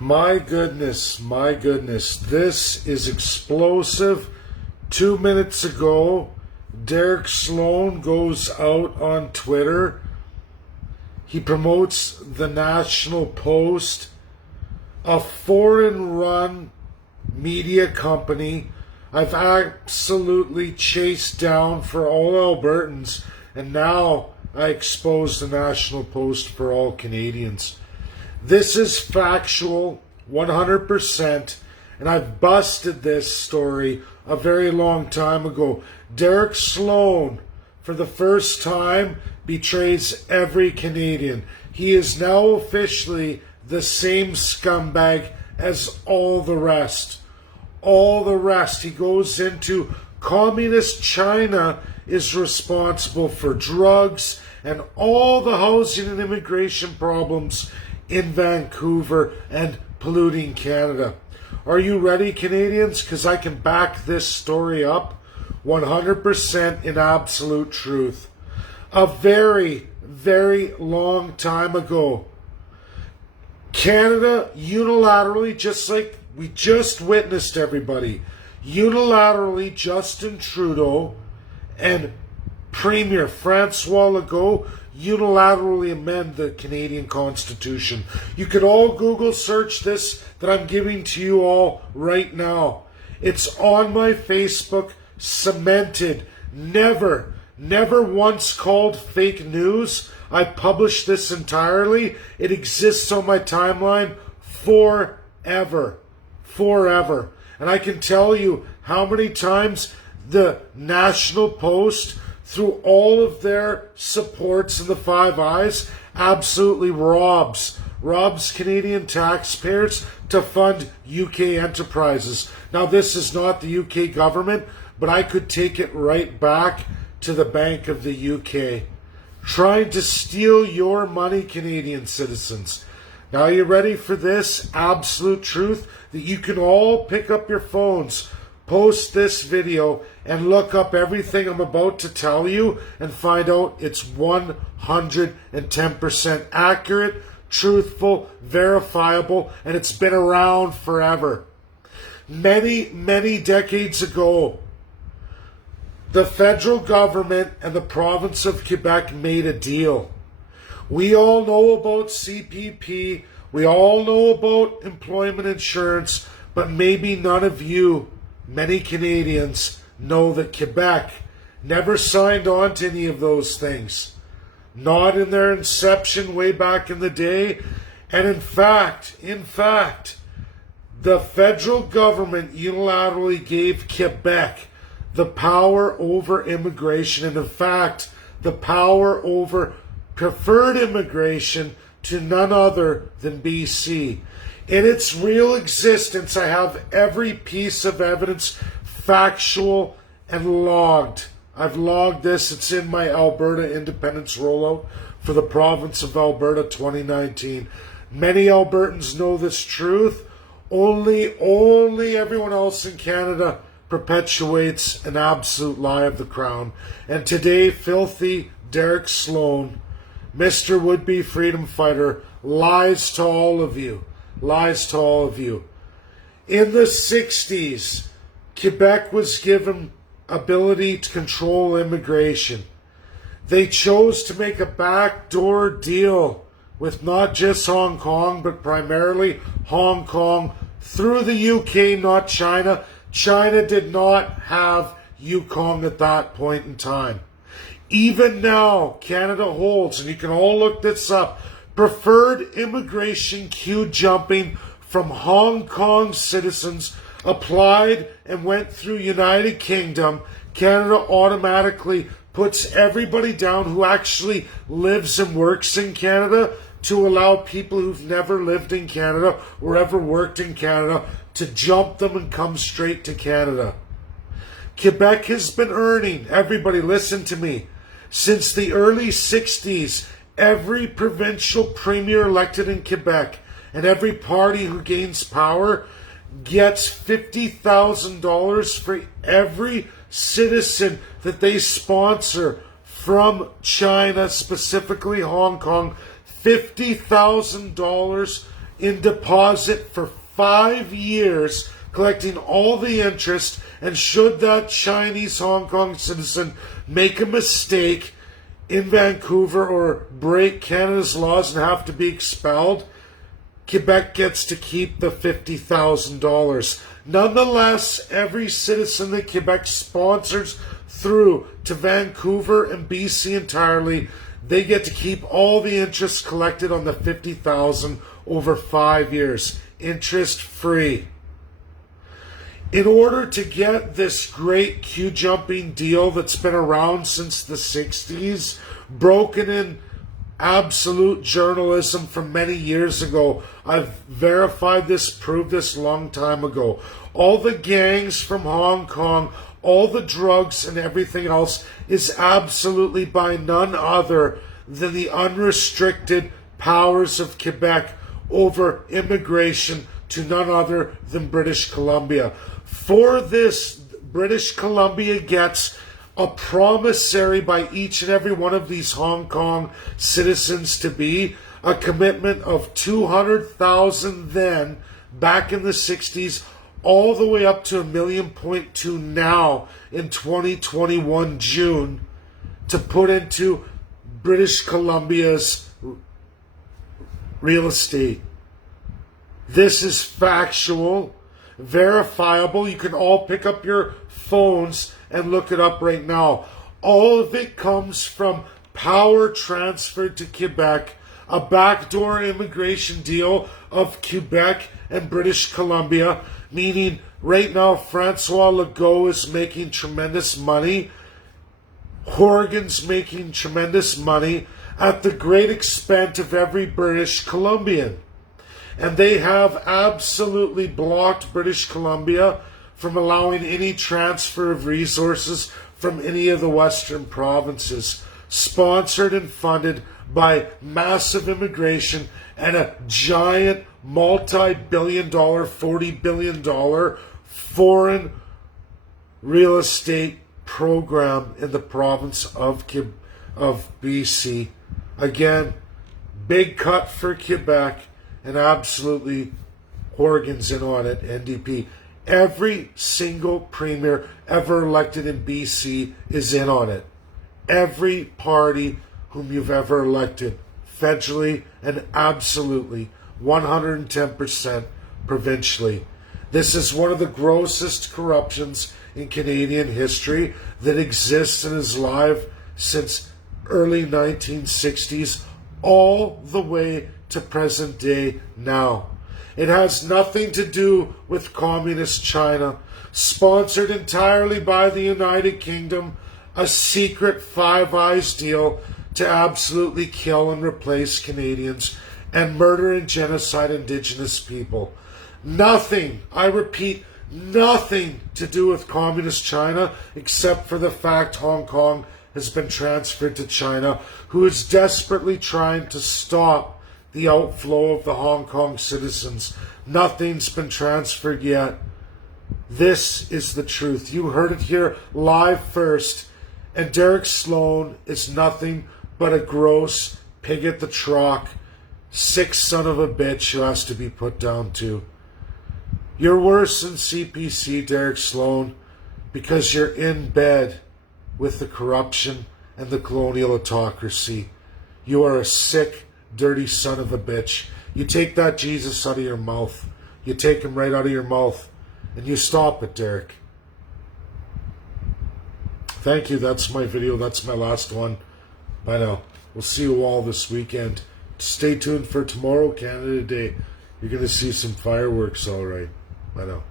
My goodness, this is explosive. 2 minutes ago, Derek Sloan goes out on Twitter. He promotes the National Post, a foreign-run media company I've absolutely chased down for all Albertans, and now I expose the National Post for all Canadians. This is factual, 100%, and I've busted this story a very long time ago. Derek Sloan, for the first time, betrays every Canadian. He is now officially the same scumbag as all the rest. All the rest. He goes into communist China is responsible for drugs and all the housing and immigration problems in Vancouver and polluting Canada. Are you ready, Canadians? Because I can back this story up 100% in absolute truth. A very, very long time ago, Canada unilaterally, just like we just witnessed, everybody, unilaterally Justin Trudeau and Premier Francois Legault unilaterally amend the Canadian Constitution. You could all Google search this that I'm giving to you all right now. It's on my Facebook, cemented, never once called fake news. I published this entirely. It exists on my timeline forever. And I can tell you how many times the National Post, through all of their supports in the Five Eyes, absolutely robs Canadian taxpayers to fund UK enterprises. Now, this is not the UK government, but I could take it right back to the Bank of the UK, trying to steal your money, Canadian citizens. Now, are you ready for this absolute truth that you can all pick up your phones, post this video, and look up everything I'm about to tell you and find out it's 110% accurate, truthful, verifiable, and it's been around forever. Many decades ago, the federal government and the province of Quebec made a deal. We all know about CPP, we all know about employment insurance, but maybe none of you, many Canadians, know that Quebec never signed on to any of those things. Not in their inception way back in the day. And in fact, the federal government unilaterally gave Quebec the power over immigration, and in fact, the power over preferred immigration to none other than BC. In its real existence, I have every piece of evidence factual and logged. I've logged this. It's in my Alberta independence rollout for the province of Alberta 2019. Many Albertans know this truth. Only everyone else in Canada perpetuates an absolute lie of the crown. And today, filthy Derek Sloan, Mr. Would-Be Freedom Fighter, lies to all of you. Lies to all of you. In the 60s, Quebec was given ability to control immigration. They chose to make a backdoor deal with not just Hong Kong, but primarily Hong Kong through the UK, not China. China did not have Yukon at that point in time. Even now, Canada holds, and you can all look this up, preferred immigration queue jumping from Hong Kong citizens applied and went through United Kingdom. Canada automatically puts everybody down who actually lives and works in Canada to allow people who've never lived in Canada or ever worked in Canada to jump them and come straight to Canada. Quebec has been earning, everybody listen to me, since the early 60s, every provincial premier elected in Quebec and every party who gains power gets $50,000 for every citizen that they sponsor from China, specifically Hong Kong. $50,000 in deposit for 5 years, collecting all the interest, and should that Chinese Hong Kong citizen make a mistake in Vancouver or break Canada's laws and have to be expelled, Quebec gets to keep the $50,000. Nonetheless, every citizen that Quebec sponsors through to Vancouver and BC entirely, they get to keep all the interest collected on the $50,000 over 5 years, interest free. In order to get this great queue jumping deal that's been around since the 60s, broken in absolute journalism from many years ago, I've verified this, proved this long time ago. All the gangs from Hong Kong, all the drugs and everything else is absolutely by none other than the unrestricted powers of Quebec over immigration to none other than British Columbia. For this, British Columbia gets a promissory by each and every one of these Hong Kong citizens to be a commitment of $200,000 then, back in the 60s, all the way up to $1.2 million now in 2021 June, to put into British Columbia's real estate. This is factual, verifiable. You can all pick up your phones and look it up right now. All of it comes from power transferred to Quebec, a backdoor immigration deal of Quebec and British Columbia, meaning right now Francois Legault is making tremendous money, Horgan's making tremendous money at the great expense of every British Columbian. And they have absolutely blocked British Columbia from allowing any transfer of resources from any of the Western provinces, sponsored and funded by massive immigration and a giant multi-billion-dollar, $40 billion foreign real estate program in the province of BC. Again, big cut for Quebec, and absolutely Horgan's in on it, NDP. Every single premier ever elected in BC is in on it. Every party whom you've ever elected, federally and absolutely 110% provincially. This is one of the grossest corruptions in Canadian history that exists and is live since early 1960s all the way to present day now. It has nothing to do with communist China, sponsored entirely by the United Kingdom, a secret Five Eyes deal to absolutely kill and replace Canadians and murder and genocide Indigenous people. Nothing, I repeat, nothing to do with communist China, except for the fact Hong Kong has been transferred to China, who is desperately trying to stop the outflow of the Hong Kong citizens. Nothing's been transferred yet. This is the truth. You heard it here live first. And Derek Sloan is nothing but a gross pig at the trough, sick son of a bitch who has to be put down too. You're worse than CPC, Derek Sloan, because you're in bed with the corruption and the colonial autocracy. You are a sick, dirty son of a bitch. You take that Jesus out of your mouth. You take him right out of your mouth. And you stop it, Derek. Thank you. That's my video. That's my last one. Bye now. We'll see you all this weekend. Stay tuned for tomorrow, Canada Day. You're going to see some fireworks, all right. Bye now.